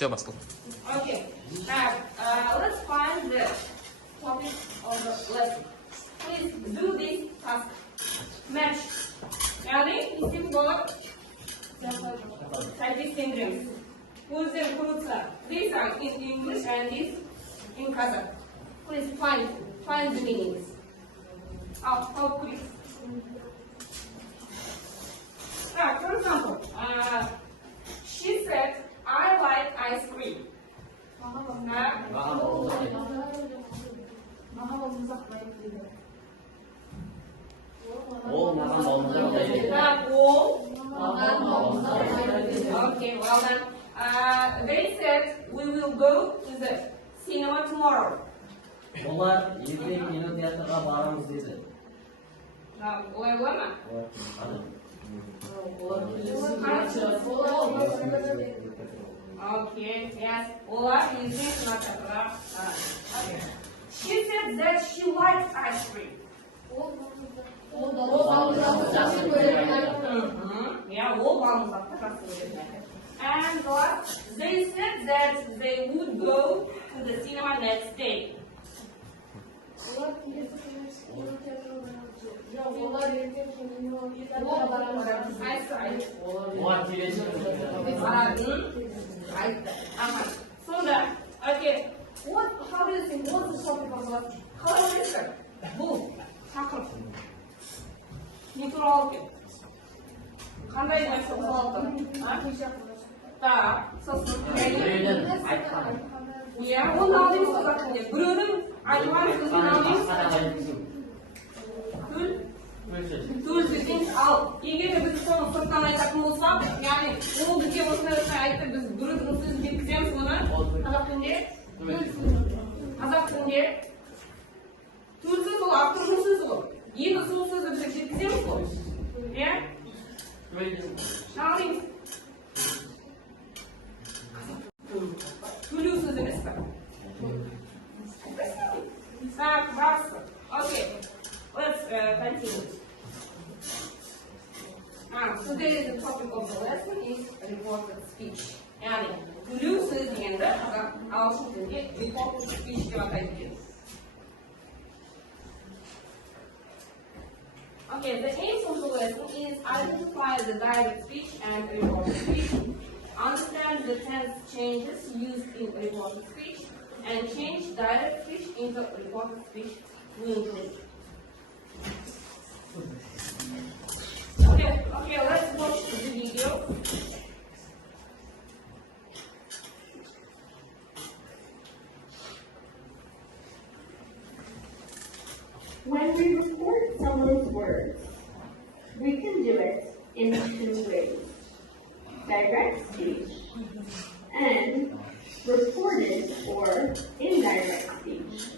Все, баскал. Okay. Now, let's find the topic of the lesson. Please do this task. Match. Yani isim olarak type syndromes. Who's the Kurutsa? These are in English and this in Kazakh. Please find the meanings. How quick. Now, for example, she said, I like ice cream. Okay, well done. They said we will go to the cinema tomorrow. Onlar 20 kinoteatrga baramiz dedi. Olay bola mı? Okay, yes. Олар using kinoteatrga. She said that she likes ice cream. Yeah, all and they said that they would go to the cinema next day. So that, okay, how do you think, what's the topic of what? Colorism. Boom. Chakra. Naturality. Қандай нәрсе қозғалды? Так, сосын иә, оны алдыңыз қазақ тілінде. Біреудің айтқан сөзін алдыңыз. Төл сөзін ал. Егер де біз соны сырттан айтатын болсақ, яғни ол бізге осындай айтты, біз біреудің сөзін жеткіземіз оны қазақ тілінде. Қазақ тілінде төл сөз ол автордың сөзі ғой. Енді сол сөзді біз жеткіземіз ғой. Иә? Шағылыңыз. Төлеу сөз емес пе? Так, басы. Okay, let's continue. Today's topic of the lesson is reported speech. Yani, төлеу сөз дегенді ағылшын тілінде reported speech деп атайды. Okay, the aim of the lesson is identify the direct speech and reported speech, understand the tense changes used in reported speech, and change direct speech into reported speech fluently. Okay, let's watch the video. When we report someone's words, we can do it in two ways: direct speech and reported or indirect speech.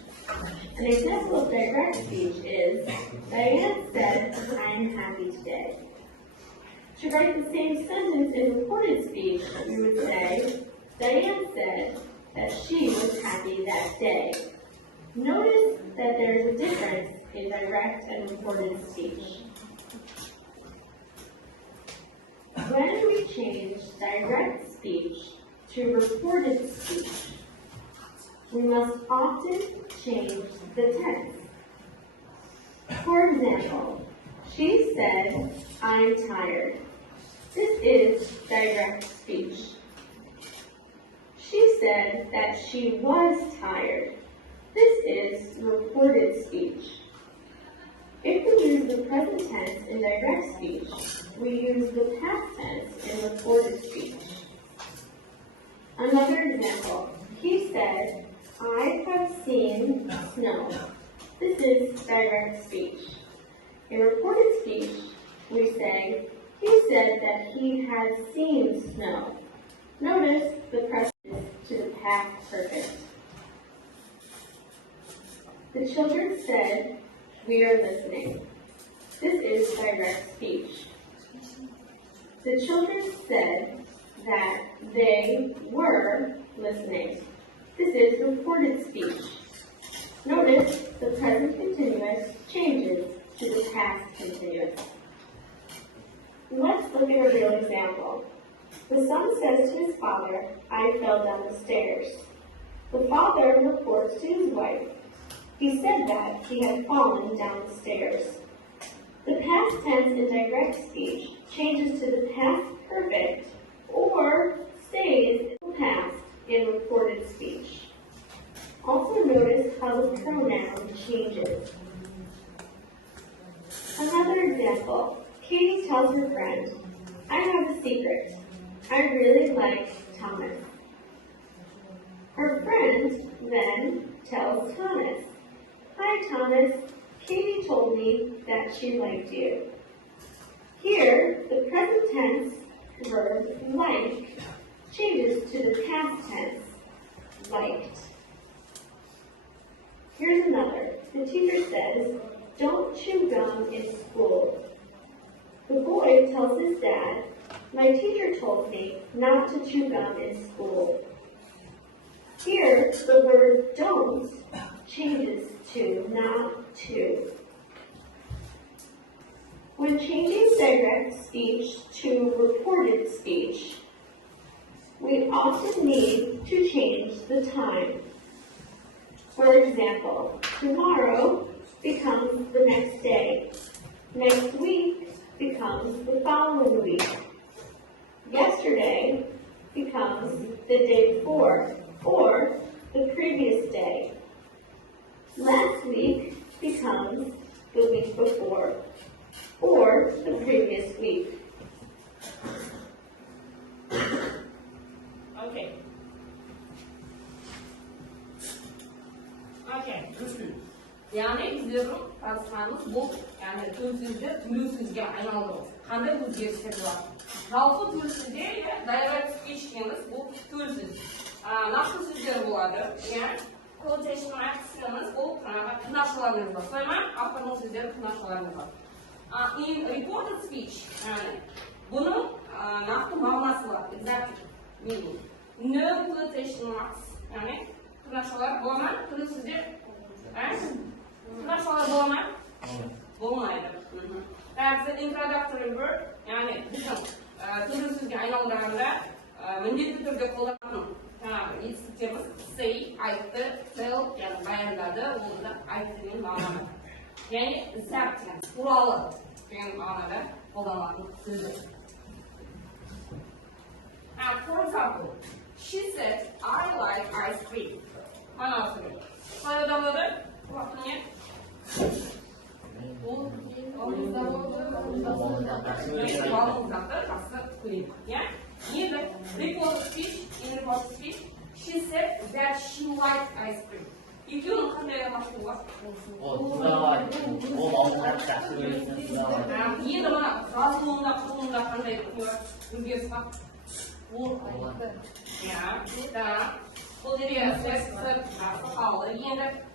An example of direct speech is, Diane said, I'm happy today. To write the same sentence in reported speech, we would say, Diane said that she was happy that day. Notice that there is a difference in direct and reported speech. When we change direct speech to reported speech, we must often change the tense. For example, she said, I'm tired. This is direct speech. She said that she was tired. This is reported speech. If we use the present tense in direct speech, we use the past tense in reported speech. Another example, he said, I have seen snow. This is direct speech. In reported speech, we say, he said that he had seen snow. Notice the present to the past perfect. The children said, we are listening. This is direct speech. The children said that they were listening. This is reported speech. Notice the present continuous changes to the past continuous. Let's look at a real example. The son says to his father, I fell down the stairs. The father reports to his wife. He said that he had fallen down the stairs. The past tense in direct speech changes to the past perfect or stays in the past in reported speech. Also notice how the pronoun changes. Another example, Katie tells her friend, I have a secret. I really like Thomas. Her friend then tells Thomas, Hi Thomas, Katie told me that she liked you. Here, the present tense verb like changes to the past tense, liked. Here's another. The teacher says, don't chew gum in school. The boy tells his dad, my teacher told me not to chew gum in school. Here, the word don't changes to not to. When changing direct speech to reported speech, we often need to change the time. For example, tomorrow becomes the next day. Next week becomes the following week. Yesterday becomes the day before or the previous day. Last week becomes the week before or the previous week. Okay. Okay. Yani bizlerin tartışmamız bu. Yani türsüzde türsüzge aynalı. Qanday o'zgarishlar bor? Жалпы türsüzde direct speech deymiz. Bu türsüz. Naql so'zlar bo'ladi. Yani quotation marks deymiz. Bu qiynoqchalarimiz bor. So'yma avtonom so'zlar qiynoqchalarimiz bor. In reported speech, yani bunun naql ma'nosi bor. Exact meaning. No quotation marks, yani qiynoqchalar bo'lmaydi. Türsüzde qiynoqchalar bo'lmaydi. Bo'lmaydi. That's the introductory word. Yani bizim türsüzge aynalarında mendetli türde kullanılan ettiklerimiz say, aytты, tell, yani bayanladı, onu da ayttı'nın ma'nosi. Yani exact, yani turalı degan ma'noda qo'llaniladi so'zlar. For example, she said, I like ice cream. Ma'nosi. Qayerda bo'ladi? Vaqtni in reported speech, she said that she liked ice cream. If you look at the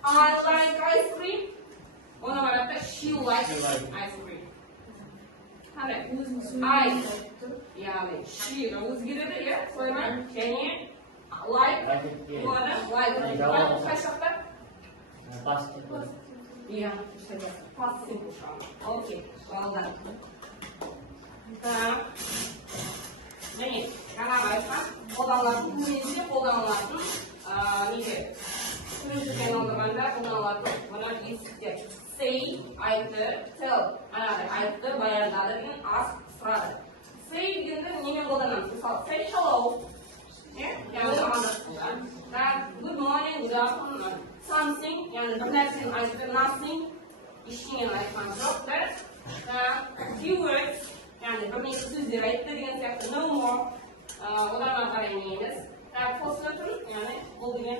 I like ice cream. Ona qarata she likes ice cream. Qanday? I, ya'ni she o'zgaradi, ya, so'yma, keyin like, bo'ladi, like qashqada. Past. Yeah, past simple form. Okay, well done. Mana qanaqa aytsam, qo'llaniladi, bunisi qo'llaniladi. Nega? Turmush aylantirganda qo'llaniladi. Mana eshitdi. Say, aytdi, tell. Ana aytdi, bayonladi degan ask, so'radi. Say deganda nima qo'llanamiz? Misol, say hello. Yani good morning, good afternoon. Something, yani bir narsani aytdi, nothing. Ishni aytgan yo'q. Few words, yani bir necha so'zlar aytdi degan siyaqti. No more. Ularga qaraymiz. Postlatin, yani bu degan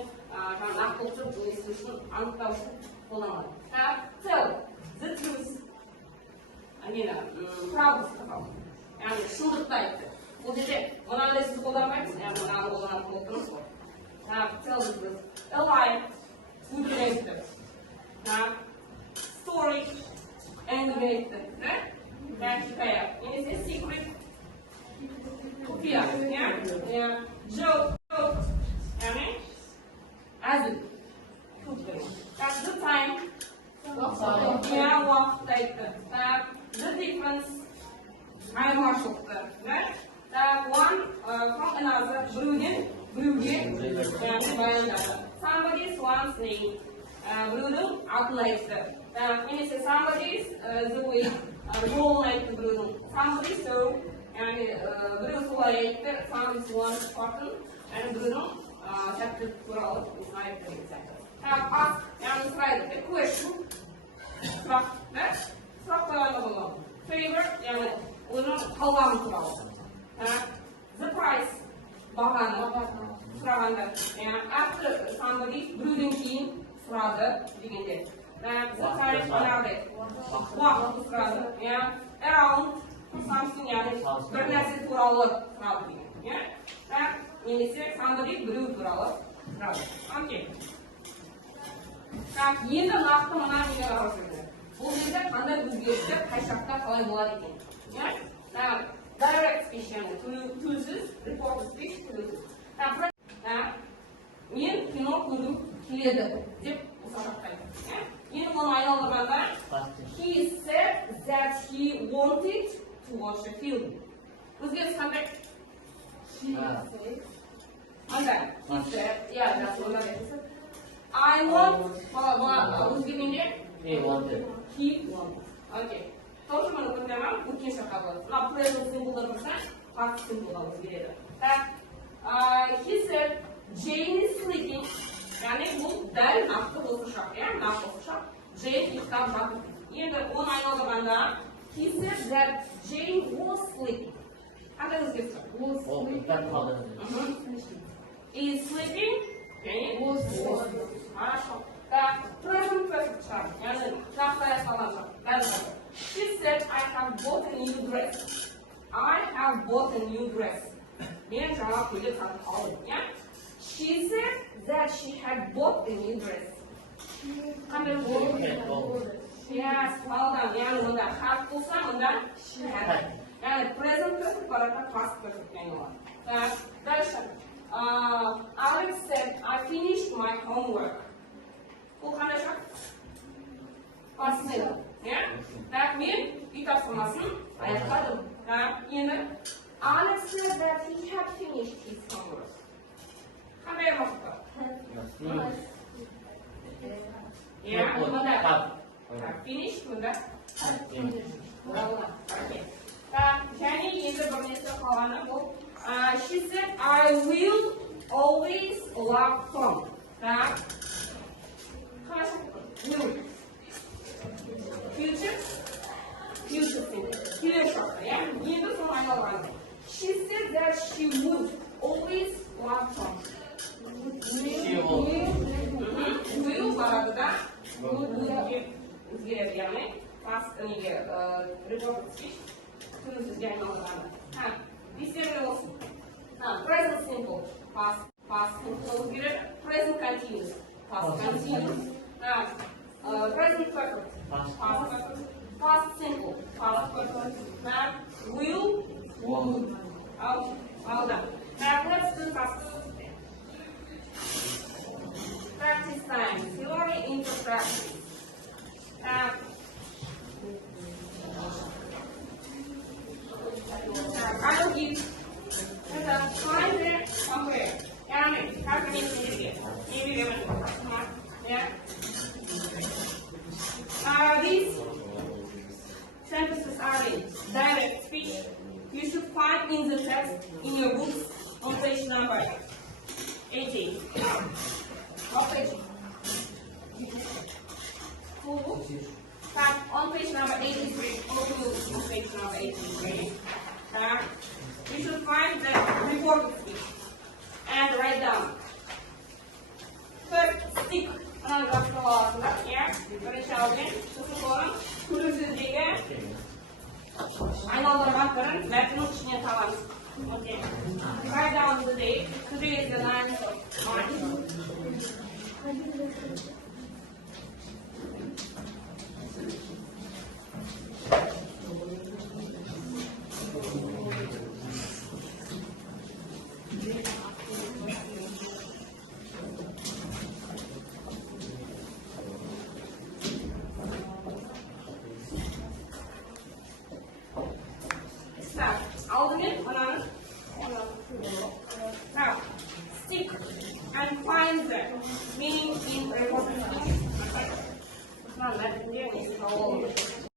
naqlchi bu ishni aniqlash qo'llaniladi. Tell the truth. Ayni правду сказал. Yani shundoqda aytdi. Bu dedi, ona siz qo'llanmaysiz, yani ona qo'llanib qo'ydingiz. Tell the truth. A lie. Udreydi. Story. Engaged. Hikaye. Yani secret. Kutuya. Yani joke. Yani as it. That's the time. Yeah, vaqt aytdi. The difference. Ayırmaşlıqdır. One Yani bayanlarda. Somebody's one's name. Birovning atini aytdi. Немесе somebody's the way yo'lni aytdi birovning. Somebody so yani birov solay aytdi. Somebody's one's person. Yani birovning shakli turali aytdi desak. Ask yani so'raydi. A question. So'roq, so'roq qo'yganda bo'ladi. Favor yani uni qalami turali. The price бағаны сұрағанда, after somebody birovdan keyin сұрады дегенде. The time жаңағыдай уақытты сұрады. Around something яғни бір нәрсе туралы сұрады деген. Немесе somebody біреу туралы сұрады. Окей. Енді нақты мына неге қарап жүрді. Бұл жерде қандай өзгерістер қай шақта қалай болады екен. Direct speech yani tuzsuz, reported speech tuzsuz. Men kino ko'rgim keladi deb musobaqa qildi. Endi buni ayollarga he said that he wanted to watch the film. O'zbek qanday? Qanday? He said, yeah, that's what I said. I want, o'zbekcha he wanted. He wanted. Okay. Тоже мы напоминаем, будем шагать. На present simple написано, past simple написано. Так, he said, Jane is sleeping. Yani bu der nakta oluşacak, yani nakta oluşacak. Jane ihtar bakın. Yine de on aynı zamanda, he said that Jane was sleeping. Hadi hızlı yapalım. Was sleeping. Is sleeping. Yani was sleeping. Хорошо. Так, present perfect шаг. Yani nakta yaşlanacak. She said, I have bought a new dress. I have bought a new dress. Men жаңа көйлек сатып алдым, иә? She said that she had bought a new dress. Қандай болды? Yes, well done. Яғни мұнда have болса, мұнда she had. Яғни present perfect бараққа past perfect айналады. Так, дальше. Alex said, I finished my homework. Бұл қандай шақ? Past simple. Так, мен үй тапсырмасын аяқтадым. Енді Alex said that he had finished his homework. Қандай уақытта? Мұнда finish мұнда? Және енді бір нәрсе қалғаны бұл. She said, I will always love Tom. Так. Қандай шақырды? Will. Future shorter, yeah? Neither from my one. She said that she would always love Tom. Will barada da would get yani past nige report speech tuzsuz yani olganda. This is also present simple past simple get present continuous past continuous. Present perfect past perfect. Past simple, past perfect. Now, will, would. Okay, well done. Now, let's do past. Practice time. Theory into practice. I will give the time there somewhere. How can you see it? Maybe yeah. These sentences are in direct speech. You should find in the text in your books on page number 18. What page? Full book? On page number 83. Open on page number 83. You should find the reported speech and write down. First, stick. Бірінші алдымен сосын күрізідегі айналдырған бірін мәтіннің ішіне саламыз. Write down the date. Today is the 9th of March. Aldымен mınanın stick and find the meaning in recorded speech. It's not that Indian, it's all